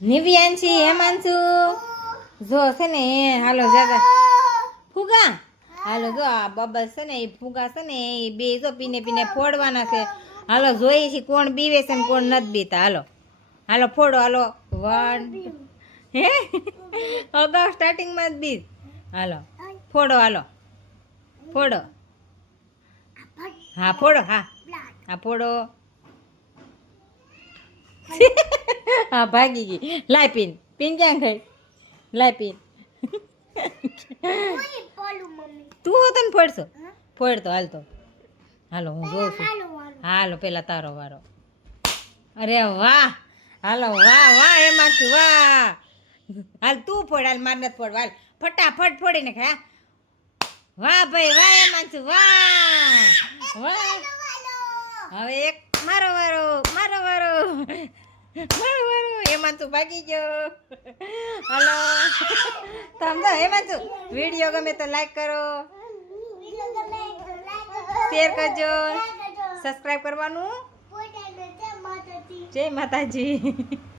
નિવ્યાંશી હેમાંશુ જો છે ને હાલો જાગા ફુગા હાલો જો આ બબલ છે ને એ ફુગા છે ને એ બે જો પીને પીને ફોડવાના છે. હાલો જોઈએ છે કોણ બીવે છે ને કોણ નથી બીતા. હાલો હાલો ફોડો હાલો. 1 હે અગાઉ સ્ટાર્ટિંગમાં જ બીજ. હાલો ફોડો હાલો ફોડો. હા ફોડો હા હા ફોડો. હા ભાગી ગઈ. લાય પીન પીન ક્યાં ગઈ? લાય પીન તું હોતો ને ફોડશો ફોડતો હાલતો. હાલો હું જોઉં છું. હાલો પેલા તારો વારો. અરે વાહ હાલો વાહ વાહ એમાં છું વાહ. હાલ તું ફોડ હાલ માર નથી ફોડ હાલ ફટાફટ ફોડીને ખા. વાહ ભાઈ વાહ એમાં છું વાહ વાહ. હવે એક મારો વારો મારો વારો મારો વારો. એમાં તું ભાગી ગયો. હાલો સમજો એમાં તું વિડીયો ગમે તો લાઈક કરો, શેર કરજો, સબસ્ક્રાઈબ કરવાનું. જય માતાજી.